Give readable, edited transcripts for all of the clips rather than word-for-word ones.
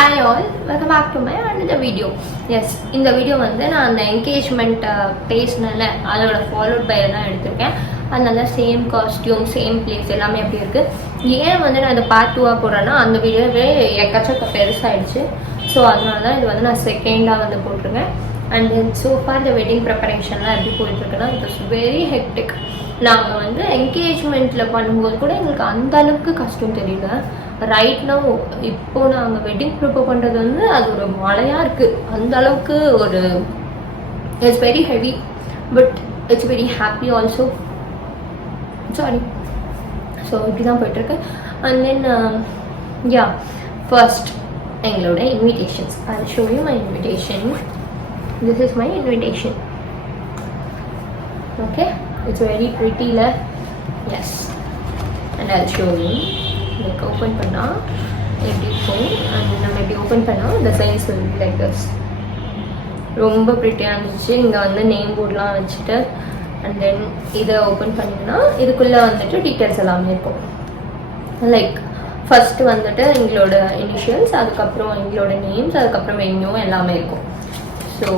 Hi all, welcome back to my another video. Yes, இந்த video வந்து நான் அந்த என்கேஜ்மெண்ட் பேசினால அதோட ஃபாலோட் பை தான் எடுத்திருக்கேன். அதனால சேம் காஸ்டியூம் சேம் பிளேஸ் எல்லாமே எப்படி இருக்குது. ஏன் வந்து நான் இதை பார்ட் 2 போடுறேன்னா அந்த வீடியோவே எக்கச்சக்க பெருசாகிடுச்சு. ஸோ அதனால தான் இது வந்து நான் செகண்டாக வந்து போட்டிருக்கேன். And then so for the wedding ப்ரிப்பரேஷன்லாம் எப்படி போயிட்டுருக்குன்னா இட் வாஸ் வெரி ஹெக்டிக். நாங்கள் வந்து என்கேஜ்மெண்ட்டில் பண்ணும்போது கூட எங்களுக்கு அந்த அளவுக்கு கஷ்டம் தெரியல. ரைட் நவ் இப்போ நாங்கள் வெட்டிங் ப்ரிப்பேர் பண்ணுறது வந்து அது ஒரு மழையாக இருக்குது. அந்த அளவுக்கு ஒரு it's very heavy but it's very happy also. Sorry. So இப்படி தான் போயிட்டுருக்கு. அண்ட் தென் யா ஃபர்ஸ்ட் எங்களோட invitations. I show you my invitation. This is my invitation. Okay, it's very pretty la. Yes, and I'll show you. Like open panna எப்படி இருக்கும். and நம்ம எப்படி open பண்ணால் the size will be like this. ரொம்ப ப்ரிட்டியாக இருந்துச்சு. இங்கே வந்து name போர்ட்லாம் வச்சுட்டு அண்ட் தென் இதை ஓப்பன் பண்ணிங்கன்னா இதுக்குள்ளே வந்துட்டு டீட்டெயில்ஸ் எல்லாமே இருக்கும். லைக் ஃபஸ்ட்டு வந்துட்டு எங்களோட இனிஷியல்ஸ், அதுக்கப்புறம் எங்களோட நேம்ஸ், அதுக்கப்புறம் வென்யூ எல்லாமே இருக்கும். ஸோ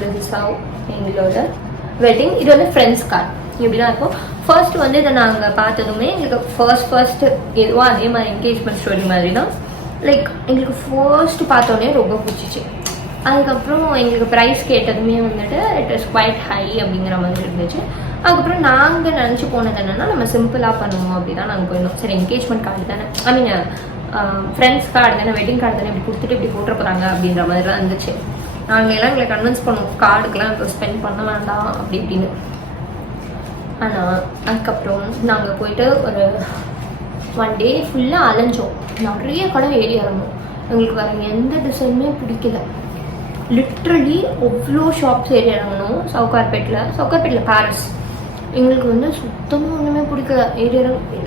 திஸ் இஸ் ஹவ் எங்களோட வெட்டிங். இது வந்து ஃப்ரெண்ட்ஸ் கார்டு இப்படி தான் இருக்கும். ஃபர்ஸ்ட் வந்து இதை நாங்கள் பார்த்ததுமே எங்களுக்கு ஃபர்ஸ்ட் எதுவோ அதே மாதிரி என்கேஜ்மெண்ட் ஸ்டோரி மாதிரி தான். லைக் எங்களுக்கு ஃபர்ஸ்ட் பார்த்தோன்னே ரொம்ப பிடிச்சிச்சு. அதுக்கப்புறம் எங்களுக்கு ப்ரைஸ் கேட்டதுமே வந்துட்டு இட் இஸ் குவைட் ஹை அப்படிங்கிற மாதிரி இருந்துச்சு. அதுக்கப்புறம் நாங்கள் நினச்சி போனது என்னென்னா நம்ம சிம்பிளாக பண்ணுவோம் அப்படி தான் நாங்கள் போயிருந்தோம். சரி, என்கேஜ்மெண்ட் கார்டு தானே, ஐ மீன் ஃப்ரெண்ட்ஸ் கார்டு தானே, வெட்டிங் கார்டு தானே, இப்படி கொடுத்துட்டு இப்படி போட்டுற போகிறாங்க அப்படின்ற மாதிரி தான் இருந்துச்சு. நாங்கள் எல்லாம் எங்களை கன்வின்ஸ் பண்ணுவோம் கார்டுக்கெலாம் இப்போ ஸ்பெண்ட் பண்ண வேண்டாம் அப்படி இப்படின்னு. ஆனால் அதுக்கப்புறம் நாங்கள் போயிட்டு ஒரு 1 day ஃபுல்லாக அலைஞ்சோம். நிறைய கடை ஏறி இறங்கணும். எங்களுக்கு வேறு எந்த டிசைனுமே பிடிக்கல. லிட்ரலி அவ்வளோ ஷாப்ஸ் ஏறி இறங்கணும். சவுகார்பேட்டில் பாரிஸ் எங்களுக்கு வந்து சுத்தமாக ஒன்றுமே பிடிக்கல. ஏறி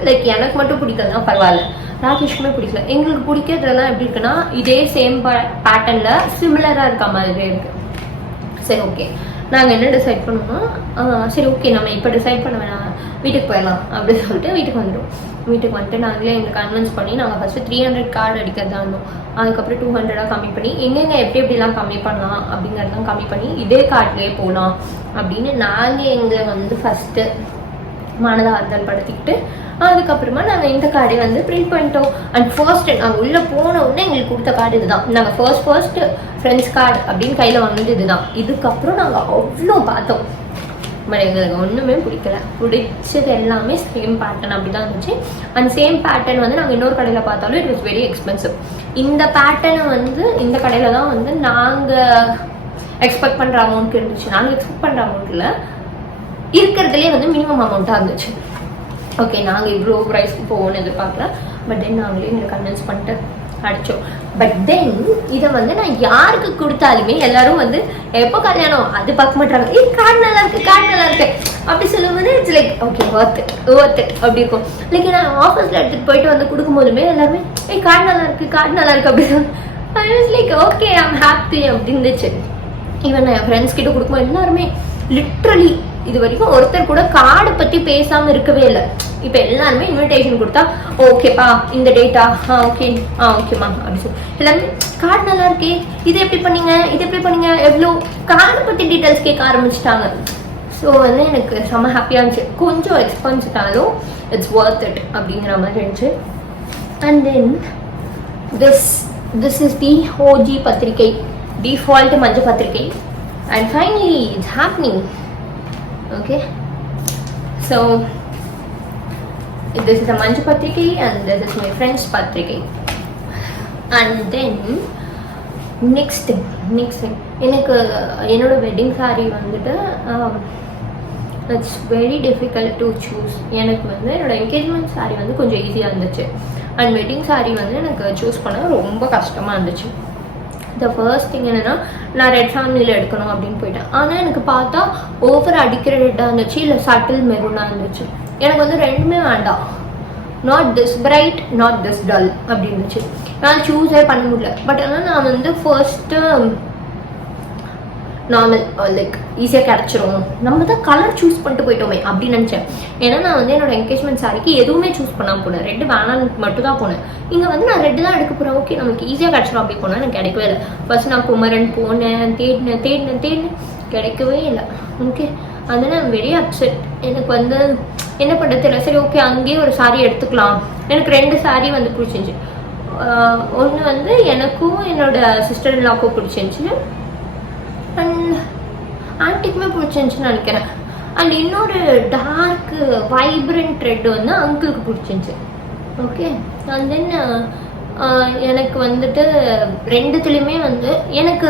லைக் எனக்கு மட்டும் பிடிக்கலன்னா பரவாயில்ல, ராகேஷ்க்குமே பிடிக்கல. எங்களுக்கு பிடிக்கிறதுலாம் எப்படி இருக்குன்னா இதே சேம் பேட்டர்னில் சிமிலராக இருக்க மாதிரியே இருக்குது. சரி, ஓகே, நாங்கள் என்ன டிசைட் பண்ணோம்னா சரி ஓகே நம்ம இப்போ டிசைட் பண்ண வேணாம், வீட்டுக்கு போயிடலாம் அப்படின்னு சொல்லிட்டு வீட்டுக்கு வந்துடும். வீட்டுக்கு வந்துட்டு நாங்களே எங்களை கன்வின்ஸ் பண்ணி நாங்கள் ஃபஸ்ட்டு 300 கார்டு அடிக்கிறதா இருந்தோம். அதுக்கப்புறம் 200 கம்மி பண்ணி எங்கெங்கே எப்படிலாம் கம்மி பண்ணலாம் அப்படிங்கிறதெல்லாம் கம்மி பண்ணி இதே கார்ட்லேயே போகலாம் அப்படின்னு நாங்கள் எங்களை வந்து ஃபஸ்ட்டு மனதார்தல் படுத்திக்கிட்டு அதுக்கப்புறமா நாங்கள் இந்த கார்டை வந்து பிரிண்ட் பண்ணிட்டோம். அண்ட் ஃபர்ஸ்ட் நாங்கள் உள்ளே போன உடனே எங்களுக்கு கொடுத்த கார்டு இதுதான். நாங்கள் ஃபர்ஸ்ட் ஃப்ரெண்ட்ஸ் கார்டு அப்படின்னு கையில் வாங்கினது இதுதான். இதுக்கப்புறம் நாங்கள் அவ்வளோ பார்த்தோம், பட் எங்களுக்கு ஒன்றுமே பிடிக்கல. பிடிச்சது எல்லாமே சேம் பேட்டர்ன் அப்படி தான் இருந்துச்சு. அண்ட் சேம் பேட்டர்ன் வந்து நாங்கள் இன்னொரு கடையில் பார்த்தாலும் இட் வாஸ் வெரி எக்ஸ்பென்சிவ். இந்த பேட்டர்னை வந்து இந்த கடையில் தான் வந்து நாங்கள் எக்ஸ்பெக்ட் பண்ணுற அமௌண்ட்க்கு இருந்துச்சு. நாங்கள் எக்ஸ்பெக்ட் பண்ணுற அமௌண்ட்டில் இருக்கிறதுலே வந்து மினிமம் அமௌண்ட்டாக இருந்துச்சு. ஓகே, நாங்கள் இவ்வளோ ப்ரைஸ்க்கு போவோம்னு எதிர்பார்க்கல. பட் தென் நாங்களே எங்களை கன்வின்ஸ் பண்ணிட்டு அடித்தோம். பட் தென் இதை வந்து நான் யாருக்கு கொடுத்தாலுமே எல்லாரும் வந்து எப்போ கல்யாணம் அது பார்க்க மாட்டாங்க. கார்டு நல்லா இருக்கு அப்படி சொல்லும்போது it's like okay worth it அப்படி இருக்கும். லைக் நான் ஆஃபீஸில் எடுத்துகிட்டு போயிட்டு வந்து கொடுக்கும்போதுமே எல்லாருமே கார்டு நல்லா இருக்கு அப்படி சொல்லி லைக் ஓகே ஐம் ஹாப்பி அப்படி இருந்துச்சு. ஈவன் நான் என் ஃப்ரெண்ட்ஸ் கிட்ட கொடுக்கும்போது எல்லாருமே லிட்ரலி இது வரைக்கும் ஒருத்தர் கூட கார்டை பற்றி பேசாமல் இருக்கவே இல்லை. இப்போ எல்லாருமே இன்விடேஷன் கொடுத்தா ஓகேப்பா இந்த டேட்டா ஓகேம்மா அப்படி சொல்லி எல்லாருமே கார்டு நல்லா இருக்கே, இது எப்படி பண்ணீங்க எவ்வளோ கார்டை பற்றி டீட்டெயில்ஸ் கேட்க ஆரம்பிச்சிட்டாங்க. ஸோ வந்து எனக்கு செம்ம ஹாப்பியாக இருந்துச்சு. கொஞ்சம் எக்ஸ்பென்சிவாலும் இட்ஸ் ஒர்த் இட் அப்படிங்கிற மாதிரி இருந்துச்சு. And then this is the OG பத்திரிகை, டிஃபால்ட் மஞ்சள் பத்திரிகை. And finally it's happening. Okay, so this is a manju patriki and this is my friend's patriki. And then next thing எனக்கு என்னோட wedding sari வந்துட்டு it's very difficult to choose. எனக்கு வந்து என்னோட engagement sari வந்து கொஞ்சம் ஈஸியாக இருந்துச்சு. அண்ட் வெட்டிங் சாரீ வந்து எனக்கு சூஸ் பண்ண ரொம்ப கஷ்டமாக இருந்துச்சு. த ஃபர்ஸ்ட் திங் என்னென்னா நான் ரெட் ஃபேமிலியில் எடுக்கணும் அப்படின்னு போயிட்டேன். ஆனால் எனக்கு பார்த்தா ஓவர் அடிக்கிற ரெட்டாக இருந்துச்சு, இல்லை சட்டில் மெரூனாக இருந்துச்சு. எனக்கு வந்து ரெண்டுமே வேண்டாம். Not this bright not this dull அப்படி இருந்துச்சு. நான் சூஸே பண்ண முடியல. பட் ஆனால் நான் வந்து ஃபர்ஸ்ட்டு நார்மல் லைக் ஈஸியாக கிடச்சிரும், நம்ம தான் கலர் சூஸ் பண்ணிட்டு போயிட்டோமே அப்படின்னு நினச்சேன். ஏன்னா நான் வந்து என்னோட என்கேஜ்மெண்ட் சாரிக்கு எதுவுமே சூஸ் பண்ணாமல் போனேன், ரெட்டு வேணான்னு மட்டும் தான் போனேன். இங்கே வந்து நான் ரெட்டு தான் எடுக்க போகிறேன், ஓகே நமக்கு ஈஸியாக கிடச்சிரும் அப்படி போனால் எனக்கு கிடைக்கவே இல்லை. ஃபர்ஸ்ட் நான் குமரன் போனேன், தேடினேன் கிடைக்கவே இல்லை. ஓகே வந்து நான் வெரி அப்செட். எனக்கு வந்து என்ன பண்ணுறது தெரியல. சரி ஓகே அங்கேயே ஒரு சாரி எடுத்துக்கலாம். எனக்கு 2 சாரி வந்து பிடிச்சிருந்துச்சு. ஒன்று வந்து எனக்கும் என்னோட சிஸ்டர் இன்லாவுக்கும் பிடிச்சிருந்துச்சு, அண்ட் ஆன்ட்டிக்குமே பிடிச்சிருந்துச்சுன்னு நினைக்கிறேன். அண்ட் இன்னொரு டார்க் வைப்ரண்ட் ரெட் வந்து அங்கிளுக்கு பிடிச்சிருந்துச்சு. ஓகே அண்ட் தென் எனக்கு வந்துட்டு 2துலேயுமே வந்து எனக்கு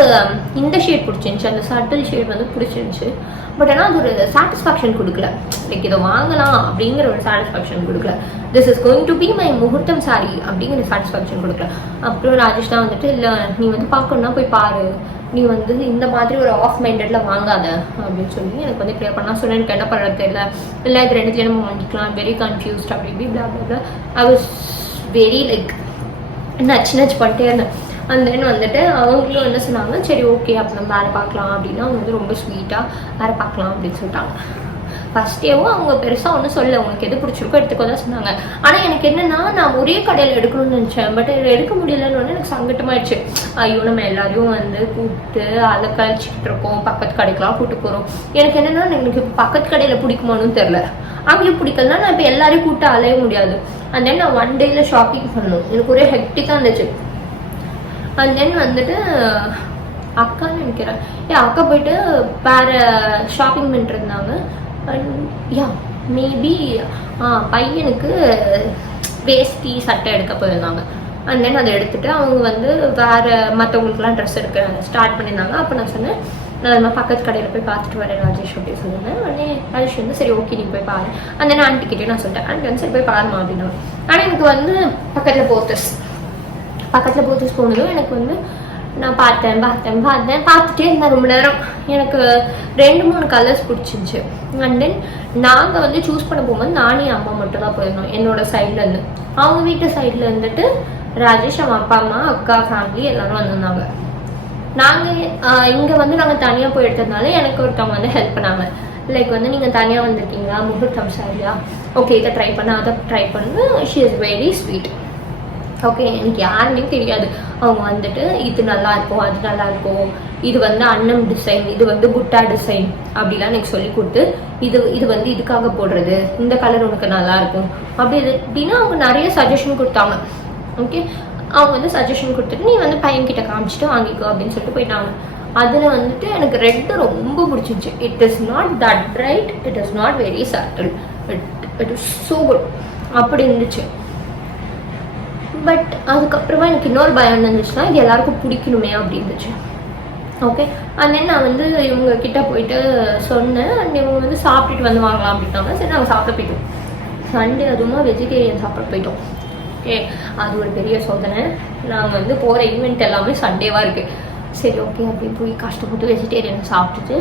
இந்த ஷேட் பிடிச்சிருந்துச்சு, அந்த சட்டில் ஷேட் வந்து பிடிச்சிருந்துச்சு. பட் ஆனால் அது ஒரு சாட்டிஸ்ஃபேக்ஷன் கொடுக்கல, லைக் இதை வாங்கலாம் அப்படிங்கிற ஒரு சாட்டிஸ்ஃபேக்ஷன் கொடுக்கல. This is going to be my முகூர்த்தம் சாரி அப்படிங்கிற சாட்டிஸ்ஃபேக்ஷன் கொடுக்கல. அப்புறம் ராஜேஷ் தான் வந்துட்டு இல்லை நீ வந்து பார்க்கணுன்னா போய் பாரு, நீ வந்து இந்த மாதிரி ஒரு ஆஃப் மைண்டட்ல வாங்காத அப்படின்னு சொல்லி எனக்கு வந்து கிளியர் பண்ணா. சொன்னேன் எனக்கு என்ன பண்ணுறது தெரியல, இல்லை இது 2த்துலேயும் நம்ம வாங்கிக்கலாம், வெரி கன்ஃபியூஸ்ட் அப்படி இப்படி பிளா பிளா. ஐ வாஸ் வெரி லைக் நச்சு பண்ணிட்டே இருந்தேன். அண்ட் தென் வந்துட்டு அவங்களும் என்ன சொன்னாங்க, சரி ஓகே அப்போ நம்ம வேறு பார்க்கலாம் அப்படின்னா அவங்க வந்து ரொம்ப ஸ்வீட்டாக வேறு பார்க்கலாம் அப்படின்னு சொல்லிட்டாங்க. ஃபர்ஸ்ட் டேவும் அவங்க பெருசாக ஒன்றும் சொல்ல, உனக்கு எது பிடிச்சிருக்கோ எடுத்துக்கோ தான் சொன்னாங்க. ஆனால் எனக்கு என்னன்னா நான் ஒரே கடையில் எடுக்கணும்னு நினச்சேன், பட் எடுக்க முடியலன்னு எனக்கு சங்கட்டமாயிடுச்சு. ஐயோ நம்ம எல்லாரையும் வந்து கூப்பிட்டு அலக்கழிச்சிட்டு இருக்கோம், பக்கத்து கடைக்கெலாம் கூப்பிட்டு போகிறோம். எனக்கு என்னன்னா எனக்கு பக்கத்து கடையில் பிடிக்குமான்னு தெரில, அங்கேயும் பிடிக்கலன்னா நான் இப்போ எல்லாரையும் கூப்பிட்டு அலைய முடியாது. அண்ட் தென் நான் 1 டேயில் ஷாப்பிங் பண்ணணும், எனக்கு ஒரே ஹெக்டிக்காக இருந்துச்சு. அண்ட் தென் வந்துட்டு அக்கான்னு நினைக்கிறேன், அக்கா போயிட்டு வேறு ஷாப்பிங் பண்ணிட்டு இருந்தாங்க. அண்ட் யா மேபி பையனுக்கு வேஷ்டி சட்டை எடுக்க போயிருந்தாங்க. அண்ட் தென் அதை எடுத்துகிட்டு அவங்க வந்து வேறு மற்றவங்களுக்குலாம் ட்ரெஸ் எடுக்க ஸ்டார்ட் பண்ணியிருந்தாங்க. அப்போ நான் சொன்னேன் நான் பக்கத்து கடையில் போய் பார்த்துட்டு வரேன் ராஜேஷ் அப்படி சொல்லியிருந்தேன். உடனே ராஜேஷ் வந்து சரி ஓகே நீ போய் பாரு. அந்த நான் ஆன்ட்டிக்கிட்டே நான் சொல்லிட்டேன், ஆன்ட்டி வந்து சரி போய் பாருமா அப்படின்னா. ஆனால் எனக்கு வந்து பக்கத்தில் போத்தஸ் போனதும் எனக்கு வந்து நான் பார்த்துட்டே இருந்தேன் ரொம்ப நேரம். எனக்கு 2-3 கலர்ஸ் பிடிச்சிருந்துச்சு. அண்ட் தென் நாங்கள் வந்து சூஸ் பண்ண போகும்போது நானே அம்மா மட்டும் தான் போயிருந்தோம் என்னோட சைட்லேருந்து. அவங்க வீட்டு சைடில் இருந்துட்டு ராஜேஷ் அவன் அப்பா அம்மா அக்கா ஃபேமிலி எல்லாரும் வந்திருந்தாங்க. நாங்கள் இங்கே வந்து நாங்கள் தனியாக போய் எடுத்ததுனால எனக்கு ஒருத்தவங்க வந்து ஹெல்ப் பண்ணாங்க. லைக் வந்து நீங்கள் தனியாக வந்திருக்கீங்களா, முகூர்த்தம் சாரியா, ஓகே இதை ட்ரை பண்ண அதை ட்ரை பண்ணு. She is very sweet. Okay எனக்கு யாருன்னே தெரியாது. அவங்க வந்துட்டு இது நல்லா இருக்கும் அது நல்லா இருக்கும், இது வந்து அன்னம் டிசைன், இது வந்து புட்டா டிசைன் அப்படிலாம் எனக்கு சொல்லி கொடுத்து இது வந்து இதுக்காக போடுறது, இந்த கலர் உனக்கு நல்லா இருக்கும் அப்படி இப்படின்னா அவங்க நிறைய சஜஷன் கொடுத்தாங்க. ஓகே அவங்க வந்து சஜஷன் கொடுத்துட்டு நீ வந்து பையன்கிட்ட காமிச்சிட்டு வாங்கிக்கோ அப்படின்னு சொல்லிட்டு போயிட்டாங்க. அதில் வந்துட்டு எனக்கு ரெட்டு ரொம்ப பிடிச்சிருச்சு. It is not that bright, it is not very subtle, it is so good அப்படி இருந்துச்சு. பட் அதுக்கப்புறமா எனக்கு இன்னொரு பயம் இருந்துச்சுன்னா இது எல்லாருக்கும் பிடிக்கணுமே அப்படி இருந்துச்சு. ஓகே அண்ட் தென் நான் வந்து இவங்க கிட்ட போயிட்டு சொன்னேன். அண்ட் இவங்க வந்து சாப்பிட்டுட்டு வந்து வாங்கலாம் அப்படின்னாங்க. சரி நாங்கள் சாப்பிட போயிட்டோம். சண்டே அதுவும் வெஜிடேரியன் சாப்பிட போயிட்டோம். ஓகே அது ஒரு பெரிய சோதனை. நாங்கள் வந்து போகிற ஈவெண்ட் எல்லாமே சண்டேவாக இருக்குது. சரி ஓகே அப்படின்னு போய் கஷ்டப்பட்டு வெஜிடேரியன் சாப்பிட்டுட்டு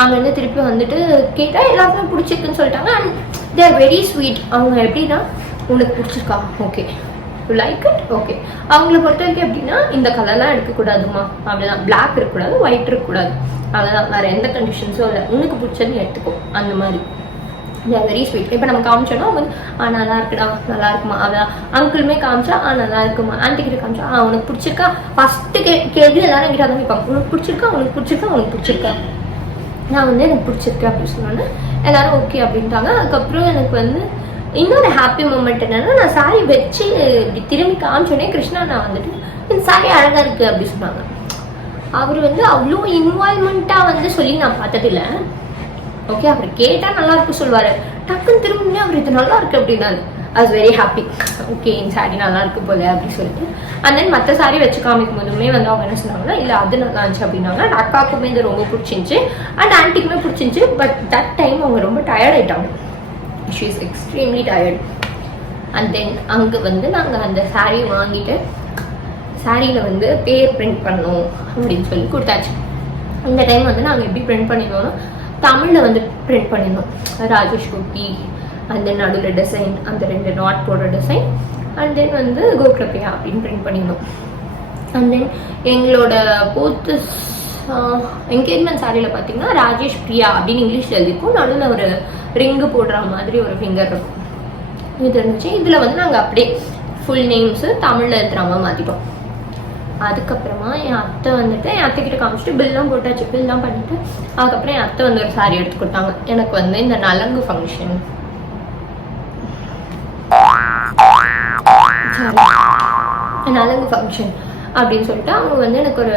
அங்கேருந்து திருப்பி வந்துட்டு கேட்டால் எல்லாருக்குமே பிடிச்சிருக்குன்னு சொல்லிட்டாங்க. And they are very sweet. அவங்க எப்படின்னா உனக்கு பிடிச்சிருக்கா, okay you like it, okay. அவங்கள பொறுத்த வரைக்கும் எப்படின்னா இந்த கலர்லாம் எடுக்கக்கூடாதுமா அப்படிதான், பிளாக் இருக்கக்கூடாது, ஒயிட் இருக்கக்கூடாது, அவ்வளோதான், வேறு எந்த கண்டிஷன்ஸும் இல்லை, உனக்கு பிடிச்சதுன்னு எடுத்துக்கோ அந்த மாதிரி. Very sweet. இப்போ நம்ம காமிச்சோன்னா அவங்க நல்லா இருக்குடா நல்லா இருக்குமா, அதான் அங்கிளுமே காமிச்சா நல்லா இருக்குமா, ஆன்ட்டி கிட்ட காமிச்சா உனக்கு பிடிச்சிருக்கா. ஃபஸ்ட்டு கேள்வி எல்லாரும் என்கிட்ட தான் கேட்பாங்க, உனக்கு பிடிச்சிருக்கா உனக்கு பிடிச்சிருக்கா உனக்கு பிடிச்சிருக்கா. நான் வந்து எனக்கு பிடிச்சிருக்கு அப்படின்னு சொன்னோன்னே எல்லாரும் ஓகே அப்படின்ட்டாங்க. அதுக்கப்புறம் எனக்கு வந்து இன்னொரு ஹாப்பி மூமெண்ட் என்னன்னா நான் சாரி வச்சு இப்படி திரும்பி காமிச்சோடனே கிருஷ்ணா நான் வந்துட்டு இந்த சாரி அழகாக இருக்குது அப்படி சொன்னாங்க. அவர் வந்து அவ்வளோ இன்வால்மெண்ட்டாக வந்து சொல்லி நான் பார்த்ததில்லை. ஓகே அவர் கேட்டால் நல்லா இருக்கு சொல்லுவார், டக்குன்னு திரும்பினே அவர் இது நல்லா இருக்கு அப்படின்னாரு. I was very happy. Okay இந்த சாரி நல்லா இருக்கு போல அப்படின்னு சொல்லிட்டு. அண்ட் தென் மற்ற சாரி வச்சு காமிக்கும் போதுமே வந்து அவங்க என்ன சொன்னாங்கன்னா இல்லை அது நல்லா இருந்துச்சு அப்படின்னாங்க. அண்ட் அக்காவுக்குமே இது ரொம்ப பிடிச்சிருந்துச்சு அண்ட் ஆன்ட்டிக்குமே பிடிச்சிருந்துச்சு. பட் தட் டைம் அவங்க ரொம்ப டயர்ட் ஆகிட்டாங்க. She is extremely tired. And then அங்கே வந்து நாங்கள் அந்த சாரீ வாங்கிட்டு சாரியில் வந்து பேர் பிரிண்ட் பண்ணோம் அப்படின்னு சொல்லி கொடுத்தாச்சு. இந்த டைம் வந்து நாங்கள் எப்படி பிரிண்ட் பண்ணிடுவோம்னா தமிழில் வந்து பிரிண்ட் பண்ணிடணும். ராஜேஷ் குட்டி அண்ட் தென் நடுவில் டிசைன், அந்த 2 நாட் போடுற டிசைன், அண்ட் தென் வந்து கோகுலப்பிரியா அப்படின்னு பிரிண்ட் பண்ணிடணும். அண்ட் தென் எங்களோட போத்தஸ் என்கேஜ்மெண்ட் சாரியில் பார்த்தீங்கன்னா ராஜேஷ் பிரியா அப்படின்னு இங்கிலீஷில் எழுதிருக்கும். நடுவில் ஒரு ரிங்கு போடுற மாதிரி ஒரு ஃபிங்கர் இருக்கும். இது இருந்துச்சு. இதில் வந்து நாங்கள் அப்படியே ஃபுல் நேம்ஸு தமிழில் எழுதுகிற மாதிரி மாற்றிட்டோம். அதுக்கப்புறமா என் அத்தை வந்துட்டு என் அத்தைக்கிட்ட காமிச்சிட்டு பில்லாம் போட்டாச்சு. பில்லாம் பண்ணிவிட்டு அதுக்கப்புறம் என் அத்தை வந்து ஒரு சாரி எடுத்து கொடுத்தாங்க. எனக்கு வந்து இந்த நலங்கு ஃபங்க்ஷன் அப்படின்னு சொல்லிட்டு அவங்க வந்து எனக்கு ஒரு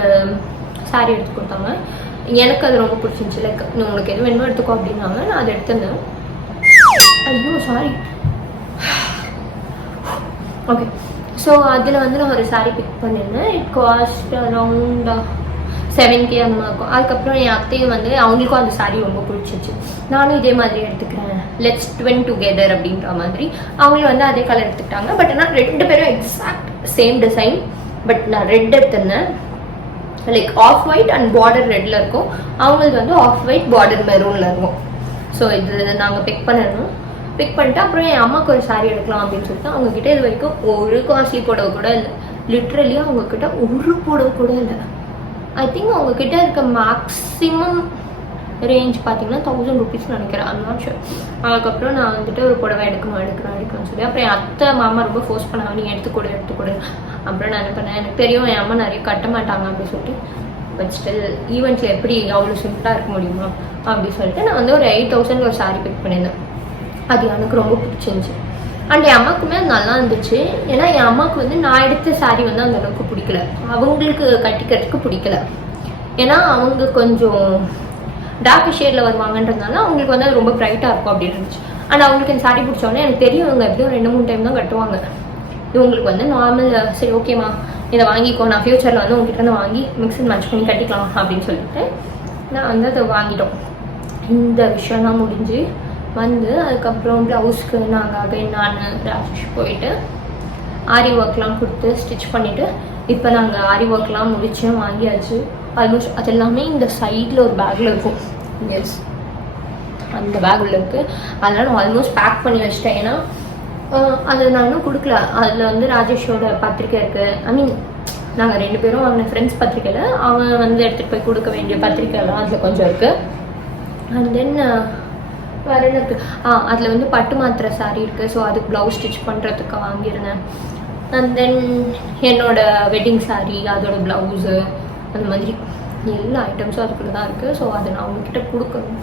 சாரி எடுத்து கொடுத்தாங்க. எனக்கு அது ரொம்ப பிடிச்சிருந்துச்சு. லைக் உங்களுக்கு எது வேணுமோ எடுத்துக்கோ அப்படின்னாங்க. நான் அதை எடுத்துருந்தேன். ஐயோ சாரி. ஓகே, ஸோ அதில் வந்து நான் ஒரு சாரி பிக் பண்ணியிருந்தேன். இட் காஸ்ட் அரவுண்ட் 7K அந்த மாதிரி இருக்கும். அதுக்கப்புறம் என் அத்தையும் வந்து அவங்களுக்கும் அந்த சாரி ரொம்ப பிடிச்சிச்சு. நானும் இதே மாதிரி எடுத்துக்கிறேன், லெட்ஸ் ட்வின் டுகெதர் அப்படின்ற மாதிரி. அவங்களும் வந்து அதே கலர் எடுத்துக்கிட்டாங்க. பட் ஆனால் 2 பேரும் எக்ஸாக்ட் சேம் டிசைன். பட் நான் ரெட் எடுத்திருந்தேன். Like off white and border ரெட்டில் இருக்கும். அவங்களுக்கு வந்து ஆஃப் ஒயிட் பார்டர் மெரூனில் இருக்கும். ஸோ இது நாங்கள் பிக் பண்ணிடணும். பிக் பண்ணிட்டு அப்புறம் என் அம்மாவுக்கு ஒரு சாரி எடுக்கலாம் அப்படின்னு சொல்லிட்டு அவங்கக்கிட்ட இது வரைக்கும் ஒரு காஸ்ட்லி புடவை கூட இல்லை. லிட்ரலி அவங்கக்கிட்ட ஒரு புடவை கூட இல்லை. ஐ திங்க் அவங்கக்கிட்ட இருக்க மேக்ஸிமம் ரேஞ்ச் பார்த்தீங்கன்னா 1000 rupees நினைக்கிறேன். I'm not sure. அதுக்கப்புறம் நான் வந்துட்டு ஒரு புடவை எடுக்கணும்னு சொல்லி அப்புறம் என் அத்தை மாமா ரொம்ப ஃபோர்ஸ் பண்ணாங்க, நீ எடுத்துக்கொடு. அப்புறம் நான் என்ன பண்ணேன், எனக்கு தெரியும் என் அம்மா நிறைய கட்ட மாட்டாங்க அப்படின்னு சொல்லிட்டு, பட் ஸ்டில் ஈவெண்ட்டில் எப்படி அவ்வளோ சிம்பிளாக இருக்க முடியுமா அப்படின்னு சொல்லிட்டு நான் வந்து ஒரு 8000 ஒரு சாரி பிக் பண்ணியிருந்தேன். அது எனக்கு ரொம்ப பிடிச்சிருந்துச்சு. அண்ட் என் அம்மாவுக்குமே அது நல்லா இருந்துச்சு. ஏன்னா என் அம்மாவுக்கு வந்து நான் எடுத்த சாரி வந்து அந்த அளவுக்கு பிடிக்கல, அவங்களுக்கு கட்டிக்கிறதுக்கு பிடிக்கல. ஏன்னா அவங்க கொஞ்சம் டார்க் ஷேடில் வருவாங்கன்றதுனால அவங்களுக்கு வந்து அது ரொம்ப ப்ரைட்டாக இருக்கும் அப்படின்னு இருந்துச்சு. அண்ட் அவங்களுக்கு இந்த சாரி பிடிச்சோன்னே எனக்கு தெரியும் இவங்க எப்படியும் 2-3 டைம் தான் கட்டுவாங்க. இவங்களுக்கு வந்து நார்மல் சரி ஓகேம்மா இதை வாங்கிக்கோ, நான் ஃப்யூச்சரில் வந்து உங்ககிட்ட இருந்து வாங்கி மிக்ஸ் அண்ட் மேட்ச் பண்ணி கட்டிக்கலாம் அப்படின்னு சொல்லிட்டு நான் வந்து அதை வாங்கிட்டோம். இந்த விஷயம்லாம் முடிஞ்சு வந்து அதுக்கப்புறம் ப்ளவுஸ்க்கு நாங்கள் நான் ராஜேஷ் போயிட்டு ஆரி ஒர்க்லாம் கொடுத்து ஸ்டிச் பண்ணிவிட்டு இப்போ நாங்கள் ஆரி ஒர்க்லாம் முடிச்சு வாங்கியாச்சு. ஆல்மோஸ்ட் அது எல்லாமே இந்த சைடில் ஒரு பேக்கில் இருக்கும். எஸ், அந்த பேக்கில் இருக்குது. அதனால் நான் ஆல்மோஸ்ட் பேக் பண்ணி வச்சிட்டேன். ஏன்னா அது நான் இன்னும் கொடுக்கல. அதில் வந்து ராஜேஷோட பத்திரிக்கை இருக்குது. ஐ மீன் நாங்கள் 2 பேரும் அவங்க ஃப்ரெண்ட்ஸ் பத்திரிக்கையில் அவங்க வந்து எடுத்துகிட்டு போய் கொடுக்க வேண்டிய பத்திரிக்கைலாம் அதில் கொஞ்சம் இருக்குது. அண்ட் தென் வேறு என்ன இருக்குது, அதில் வந்து பட்டு மாத்திரை சாரி இருக்குது. ஸோ அதுக்கு ப்ளவுஸ் ஸ்டிச் பண்ணுறதுக்கு வாங்கியிருந்தேன். அண்ட் தென் என்னோடய வெட்டிங் சாரீ, அதோட ப்ளவுஸு, அந்த மாதிரி எல்லா ஐட்டம்ஸும் அதுக்குள்ளே தான் இருக்குது. ஸோ அதை நான் அவங்கக்கிட்ட கொடுக்கணும்.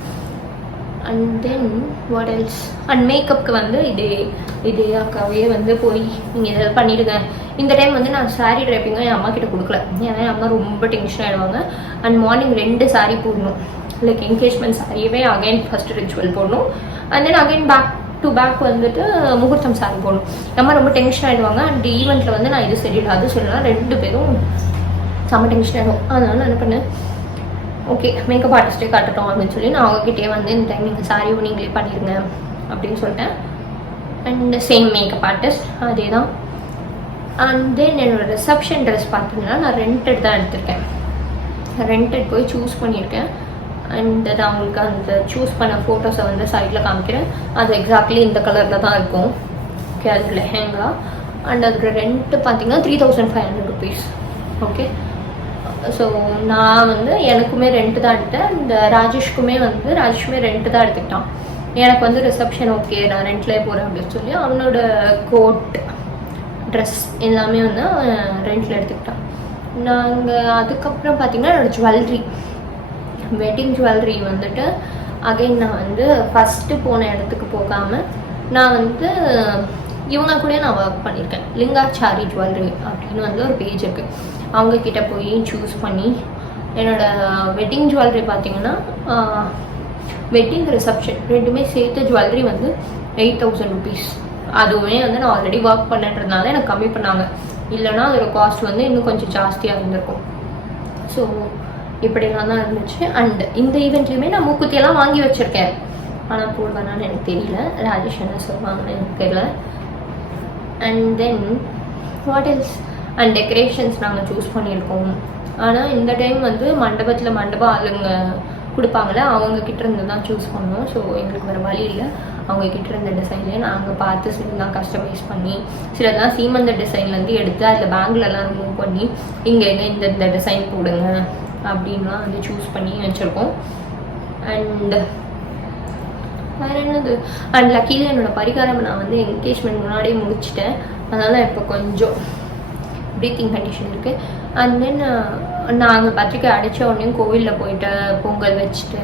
And then what else, and மேக்கப்புக்கு வந்து இதே அக்காவே வந்து போய் நீங்கள் இதை பண்ணிவிடுங்க. இந்த டைம் வந்து நான் சாரீ ட்ரைப்பிங்காக என் அம்மா கிட்ட கொடுக்கல. ஏன்னா என் அம்மா ரொம்ப டென்ஷன் ஆகிடுவாங்க. அண்ட் மார்னிங் 2 சாரீ போடணும். லைக் என்கேஜ்மெண்ட் சாரியே அகைன் ஃபஸ்ட்டு ரிச்சுவல் போடணும். And then again back to back வந்துட்டு முகூர்த்தம் சாரி போடணும். அம்மா ரொம்ப டென்ஷன் ஆகிடுவாங்க. அண்ட் ஈவெண்ட்டில் வந்து நான் இது சரியில்லை அது சொல்லலாம், 2 பேரும் செம்ம டென்ஷன் ஆகிடும். அதனால நான் என்ன பண்ணேன், ஓகே மேக்கப் ஆர்டிஸ்ட்டே காட்டட்டும் அப்படின்னு சொல்லி நான் அவங்ககிட்டே வந்து இந்த டைம் நீங்கள் சாரியும் நீங்களே பண்ணிடுங்க அப்படின்னு சொல்லிட்டேன். அண்ட் சேம் மேக்கப் ஆர்டிஸ்ட் அதே தான். அண்ட் தென் என்னோடய ரிசப்ஷன் ட்ரெஸ் பார்த்தீங்கன்னா நான் ரெண்டட் தான் எடுத்திருக்கேன். ரெண்டட் போய் சூஸ் பண்ணியிருக்கேன். அண்ட் அது அவங்களுக்கு அந்த சூஸ் பண்ண ஃபோட்டோஸை வந்து சைடில் காமிக்கிறேன். அது எக்ஸாக்ட்லி இந்த கலரில் தான் இருக்கும். ஓகே, அது லெஹெங்கா. அண்ட் அதுக்கு ரெண்ட்டு பார்த்தீங்கன்னா 3500 rupees. ஓகே, ஸோ நான் வந்து எனக்குமே ரெண்ட்டு தான் எடுத்தேன். இந்த ராஜேஷ்குமே ரெண்ட்டு தான் எடுத்துக்கிட்டான். எனக்கு வந்து ரிசப்ஷன் ஓகே நான் ரெண்ட்லேயே போகிறேன் அப்படின்னு சொல்லி அவனோட கோட் ட்ரெஸ் எல்லாமே வந்து ரெண்ட்டில் எடுத்துக்கிட்டான். நாங்கள் அதுக்கப்புறம் பார்த்திங்கன்னா என்னோடய ஜுவல்லரி, வெட்டிங் ஜுவல்லரி வந்துட்டு அகைன் நான் வந்து ஃபஸ்ட்டு போன இடத்துக்கு போகாமல் நான் வந்து இவங்க கூட நான் ஒர்க் பண்ணியிருக்கேன். லிங்காச்சாரி ஜுவல்லரி அப்படின்னு வந்து ஒரு பேஜ் இருக்குது. அவங்கக்கிட்ட போய் சூஸ் பண்ணி என்னோடய வெட்டிங் ஜுவல்லரி பார்த்திங்கன்னா வெட்டிங் ரிசப்ஷன் 2மே சேர்த்து ஜுவல்லரி வந்து 8000 rupees. அதுவுமே வந்து நான் ஆல்ரெடி ஒர்க் பண்ணுறதுனால எனக்கு கம்மி பண்ணாங்க. இல்லைனா அதோட காஸ்ட் வந்து இன்னும் கொஞ்சம் ஜாஸ்தியாக இருந்திருக்கும். ஸோ இப்படிலாம் தான் இருந்துச்சு. அண்ட் இந்த ஈவெண்ட்லேயுமே நான் மூக்குத்தியெல்லாம் வாங்கி வச்சுருக்கேன். ஆனால் போடுவேனான்னு எனக்கு தெரியல. ராஜேஷ் என்ன சொல்லுவாங்கன்னு எனக்கு தெரியல. And then what else, and decorations நாங்கள் சூஸ் பண்ணியிருக்கோம். ஆனால் இந்த டைம் வந்து மண்டப ஆளுங்க கொடுப்பாங்களே அவங்கக்கிட்ட இருந்து தான் சூஸ் பண்ணோம். ஸோ எங்களுக்கு வேறு வழி இல்லை. அவங்கக்கிட்ட இருந்த டிசைன்லேயே நாங்கள் பார்த்து சிலதெல்லாம் கஸ்டமைஸ் பண்ணி சிலதெல்லாம் சீமந்த டிசைன்லேருந்து எடுத்து அதில் பேங்கிலெலாம் ரிமூவ் பண்ணி இங்கே இந்த டிசைன் போடுங்க அப்படின்லாம் வந்து சூஸ் பண்ணி வச்சுருக்கோம். அண்ட் வேறு என்னது, அண்ட் லக்கிலி என்னோடய பரிகாரம் நான் வந்து என்கேஜ்மெண்ட் முன்னாடியே முடிச்சிட்டேன். அதனால் இப்போ கொஞ்சம் ப்ரீத்திங் கண்டிஷன் இருக்குது. அண்ட் தென் நாங்கள் பத்திரிக்கை அடித்த உடனே கோவிலில் போயிட்டு பொங்கல் வச்சுட்டு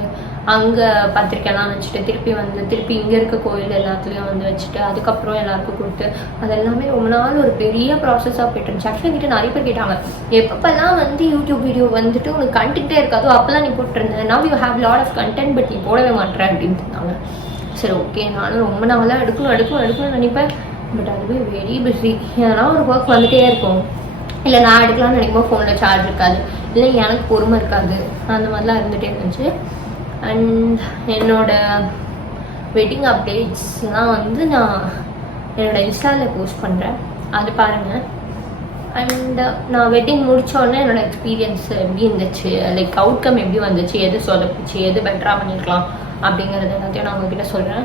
அங்கே பத்திரிக்கைலாம் வச்சுட்டு திருப்பி இங்கே இருக்க கோவில் எல்லாத்துலேயும் வந்து வச்சுட்டு அதுக்கப்புறம் எல்லாருக்கும் கொடுத்து அதெல்லாமே ரொம்ப நாள் ஒரு பெரிய ப்ராசஸாக போய்ட்டு இருந்துச்சு. ஆக்சுவலாக கிட்ட நிறைய பேர் கேட்டாங்க, எப்பப்பெல்லாம் வந்து யூடியூப் வீடியோ வந்துட்டு உனக்கு கண்டென்ட்டே இருக்காதோ அப்போல்லாம் நீ போட்டுருந்தேன், now you have lot of content but நீ போடவே மாட்டேன் அப்படின்னு இருந்தாங்க. சரி ஓகே, நானும் ரொம்ப நாளாக எடுக்கணும்னு நினைப்பேன். பட் அதுவே வெரி பிஸி. ஏன்னா ஒரு ஒர்க் வந்துகிட்டே இருக்கும். இல்லை நான் எடுக்கலாம்னு நினைக்கும்போது ஃபோனில் சார்ஜ் இருக்காது, இல்லை எனக்கு பொறுமை இருக்காது, அந்த மாதிரிலாம் இருந்துகிட்டே இருந்துச்சு. அண்ட் என்னோடய வெட்டிங் அப்டேட்ஸ்லாம் வந்து நான் என்னோடய இன்ஸ்டாவில் போஸ்ட் பண்ணுறேன், அது பாருங்கள். அண்ட் நான் வெட்டிங் முடித்தோடனே என்னோடய எக்ஸ்பீரியன்ஸ் எப்படி இருந்துச்சு, லைக் அவுட்கம் எப்படி வந்துச்சு, எது சொதப்பிச்சு, எது பெட்டராக பண்ணியிருக்கலாம் அப்படிங்கிறது எல்லாத்தையும் நான் உங்ககிட்ட சொல்கிறேன்.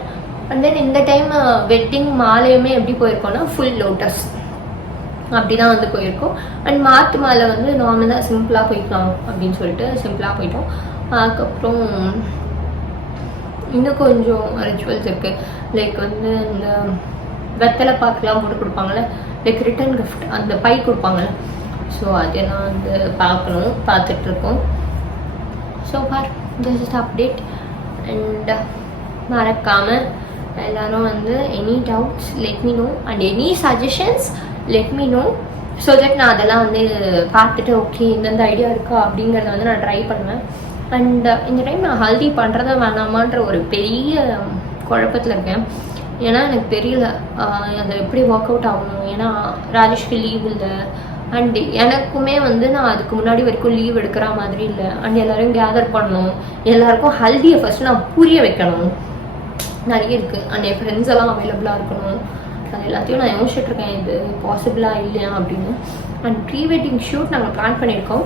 அண்ட் தென் இந்த டைம் வெட்டிங் மாலையுமே எப்படி போயிருக்கோன்னா ஃபுல் லோட்டஸ் அப்படி தான் வந்து போயிருக்கோம். அண்ட் மாட்டு மாலை வந்து நார்மலாக சிம்பிளாக போய்க்கலாம் அப்படின்னு சொல்லிட்டு சிம்பிளாக போயிட்டோம். அதுக்கப்புறம் இன்னும் கொஞ்சம் ரிச்சுவல்ஸ் இருக்குது. லைக் வந்து இந்த வெத்தலை பாக்கெலாம் போட்டு கொடுப்பாங்கள்ல, லைக் ரிட்டன் கிஃப்ட் அந்த பை கொடுப்பாங்கள்ல, ஸோ அதெல்லாம் வந்து பார்த்துட்ருக்கோம். So for this is update. And மறக்காமல் எல்லோரும் வந்து any doubts let me know and any suggestions let me know, so that நான் அதெல்லாம் வந்து பார்த்துட்டு ஓகே இந்தந்த ஐடியா இருக்கா அப்படிங்கிறத வந்து நான் ட்ரை பண்ணுவேன். அண்ட் இந்த டைம் நான் ஹல்தி பண்ணுறதா வேணாமான்ற ஒரு பெரிய குழப்பத்தில் இருக்கேன். ஏன்னா எனக்கு தெரியல அது எப்படி ஒர்க் அவுட் ஆகணும். ஏன்னா ராஜேஷ்க்கு லீவ் இல்லை, அண்ட் எனக்குமே வந்து நான் அதுக்கு முன்னாடி வரைக்கும் லீவ் எடுக்கிற மாதிரி இல்லை. அண்ட் எல்லோரையும் கேதர் பண்ணணும், எல்லாருக்கும் ஹல்தியை ஃபஸ்ட்டு நான் புரிய வைக்கணும், நிறைய இருக்குது. அண்ட் என் ஃப்ரெண்ட்ஸ் எல்லாம் அவைலபிளாக இருக்கணும், அது எல்லாத்தையும் நான் யோசிச்சுட்ருக்கேன் இது பாசிபிளாக இல்லையா அப்படின்னு. அண்ட் ப்ரீ வெட்டிங் ஷூட் நாங்கள் பிளான் பண்ணியிருக்கோம்,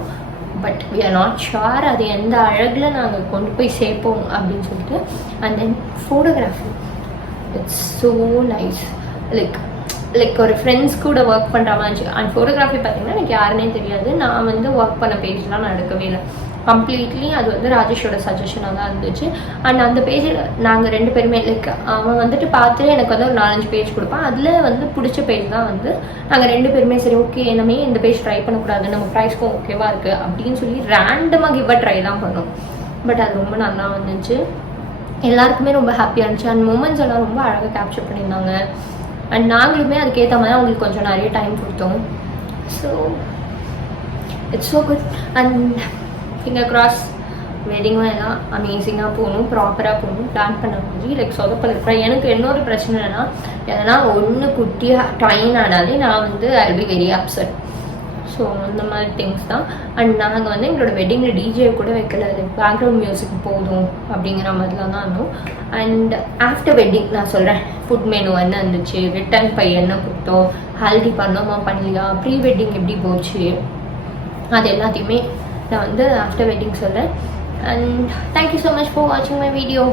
but we are not sure அது எந்த அழகில் நாங்கள் கொண்டு போய் சேர்ப்போம் அப்படின்னு சொல்லிட்டு. And then photography it's so nice, like ஒரு ஃப்ரெண்ட்ஸ் கூட ஒர்க் பண்ணுற மாதிரி. அண்ட் ஃபோட்டோகிராஃபி பார்த்தீங்கன்னா எனக்கு யாருன்னே தெரியாது. நான் வந்து ஒர்க் பண்ண பேஜ்லாம் நான் எடுக்கவே இல்லை, கம்ப்ளீட்லி அது வந்து ராஜேஷோட சஜஷனாக தான் இருந்துச்சு. அண்ட் அந்த பேஜில் நாங்கள் 2 பேருமே லைக் அவன் வந்துட்டு பார்த்து எனக்கு வந்து ஒரு 4-5 பேஜ் கொடுப்பான். அதில் வந்து பிடிச்ச பேஜ் தான் வந்து நாங்கள் 2 பேருமே சரி ஓகே நம்ம இந்த பேஜ் ட்ரை பண்ணக்கூடாது, நம்ம ப்ரைஸ்க்கும் ஓகேவா இருக்குது அப்படின்னு சொல்லி ரேண்டமாக கிவ்வாக ட்ரை தான் பண்ணோம். பட் அது ரொம்ப நல்லா வந்துச்சு, எல்லாருக்குமே ரொம்ப ஹாப்பியாக இருந்துச்சு. அண்ட் மூமெண்ட்ஸ் எல்லாம் ரொம்ப அழகாக கேப்சர் பண்ணியிருந்தாங்க. அண்ட் நாங்களுமே அதுக்கேற்ற மாதிரி அவங்களுக்கு கொஞ்சம் நிறைய டைம் கொடுத்தோம். So it's so good. And finger cross வெட்டிங்கும் எல்லாம் அமேசிங்காக போகணும், ப்ராப்பராக போகணும், பிளான் பண்ண மாதிரி. லைக் சொதப்பல் இருக்கிறேன். எனக்கு இன்னொரு பிரச்சனை என்னென்னா எதனா ஒன்று குட்டியாக ட்ரைன் ஆனாலே நான் வந்து I will be very upset. So அந்த மாதிரி திங்ஸ் தான். அண்ட் நாங்கள் வந்து எங்களோட வெட்டிங்கில் டிஜே கூட வைக்கல, லைக் பேக்ரவுண்ட் மியூசிக் போதும் அப்படிங்கிற மாதிரிலாம் தான் இருந்தோம். அண்ட் ஆஃப்டர் வெட்டிங் நான் சொல்கிறேன், ஃபுட் மெனு என்ன இருந்துச்சு, ரிட்டன் பை என்ன கொடுத்தோம், ஹல்தி பண்ணோமா பண்ணலையா, ப்ரீ வெட்டிங் எப்படி போச்சு, அது எல்லாத்தையுமே நான் வந்து ஆஃப்டர் வெட்டிங் சொல்கிறேன். And thank you so much for வாட்சிங் மை வீடியோ.